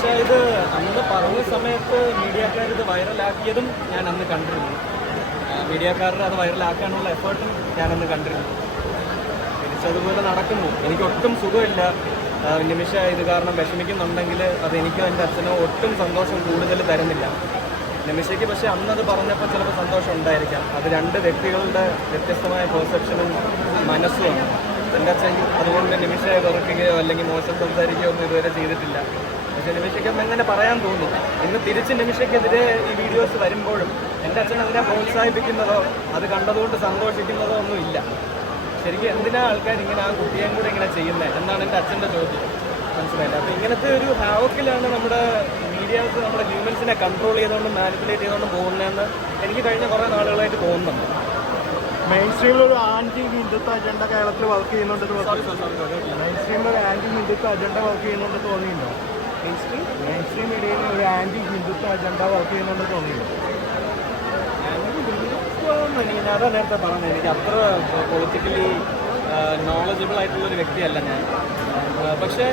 നിമിഷ ഇത് അന്ന് പറഞ്ഞ സമയത്ത് മീഡിയക്കാർ ഇത് വൈറലാക്കിയതും ഞാൻ അന്ന് കണ്ടിരുന്നു. മീഡിയക്കാരുടെ അത് വൈറലാക്കാനുള്ള എഫേർട്ടും ഞാനന്ന് കണ്ടിരുന്നു. തിരിച്ചതുപോലെ നടക്കുന്നു. എനിക്ക് ഒട്ടും സുഖമില്ല നിമിഷ ഇത് കാരണം വിഷമിക്കുന്നുണ്ടെങ്കിൽ അത് എനിക്കും എന്റെ അച്ഛനോ ഒട്ടും സന്തോഷം കൂടുതൽ തരുന്നില്ല. നിമിഷയ്ക്ക് പക്ഷേ അന്നത് പറഞ്ഞപ്പോൾ ചിലപ്പോൾ സന്തോഷം ഉണ്ടായിരിക്കാം. അത് രണ്ട് വ്യക്തികളുടെ വ്യത്യസ്തമായ പെർസെപ്ഷനും മനസ്സുമാണ് എന്റെ അച്ഛൻ അതുകൊണ്ട് നിമിഷയെ വെറുക്കുകയോ അല്ലെങ്കിൽ മോശം സംസാരിക്കുകയോ ഒന്നും ഇതുവരെ ചെയ്തിട്ടില്ല. പക്ഷേ നിമിഷയ്ക്ക് എങ്ങനെ പറയാൻ തോന്നി. ഇന്ന് തിരിച്ച് നിമിഷയ്ക്കെതിരെ ഈ വീഡിയോസ് വരുമ്പോഴും എന്റെ അച്ഛൻ അതിനെ പ്രോത്സാഹിപ്പിക്കുന്നതോ അത് കണ്ടതുകൊണ്ട് സന്തോഷിക്കുന്നതോ ഒന്നും ഇല്ല. ശരിക്കും എന്തിനാ ആൾക്കാർ ഇങ്ങനെ ആ കുട്ടിയെയും കൂടെ ഇങ്ങനെ ചെയ്യുന്നത് എന്നാണ് എന്റെ അച്ഛന്റെ ചോദ്യം. മനസ്സിലായില്ല? അപ്പോൾ ഇങ്ങനത്തെ ഒരു ഹാവക്കിലാണ് നമ്മുടെ മീഡിയാസ് നമ്മുടെ ഹ്യൂമൻസിനെ കൺട്രോൾ ചെയ്തുകൊണ്ട് മാനിപ്പുലേറ്റ് ചെയ്തുകൊണ്ട് പോകുന്നതെന്ന് എനിക്ക് കഴിഞ്ഞ കുറേ നാളുകളായിട്ട് തോന്നുന്നുണ്ട്. മെയിൻ സ്ട്രീമിൽ ഒരു ആന്റി ഹിന്ദുത്വ അജണ്ട കേരളത്തിൽ വർക്ക് ചെയ്യുന്നുണ്ടെന്ന് മെയിൻ സ്ട്രീമിൽ ഒരു ആന്റി ഹിന്ദുത്വ അജണ്ട വർക്ക് ചെയ്യുന്നുണ്ട് തോന്നിയിട്ടുണ്ടോ. മെയിൻ സ്ട്രീം മീഡിയയിൽ ഒരു ആന്റി ഹിന്ദുത്വ അജണ്ട വർക്ക് ചെയ്യുന്നുണ്ട് തോന്നിയിട്ടുണ്ടോ ഞാൻ അതാ നേരത്തെ പറഞ്ഞത്. എനിക്ക് അത്ര പൊളിറ്റിക്കലി നോളജബിൾ ആയിട്ടുള്ള ഒരു വ്യക്തിയല്ല ഞാൻ. പക്ഷേ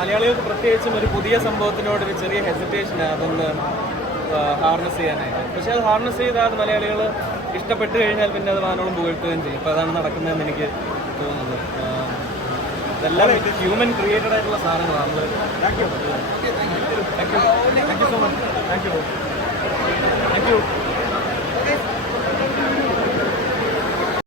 മലയാളികൾക്ക് പ്രത്യേകിച്ചും ഒരു പുതിയ സംഭവത്തിനോട് ഒരു ചെറിയ ഹെസിറ്റേഷൻ അതൊന്ന് ഹാർനസ് ചെയ്യാനായിട്ട്. പക്ഷേ അത് ഹാർനസ് ചെയ്താൽ അത് മലയാളികൾ ഇഷ്ടപ്പെട്ട് കഴിഞ്ഞാൽ പിന്നെ അത് വാനോളം പുകഴ്ത്തുകയും ചെയ്യും. അപ്പോൾ അതാണ് നടക്കുന്നതെന്ന് എനിക്ക് തോന്നുന്നത്. ഇതെല്ലാം ഹ്യൂമൻ ക്രിയേറ്റഡ് ആയിട്ടുള്ള സാധനങ്ങളാണ്. നമ്മൾ thank you thank you thank you so much thank you thank you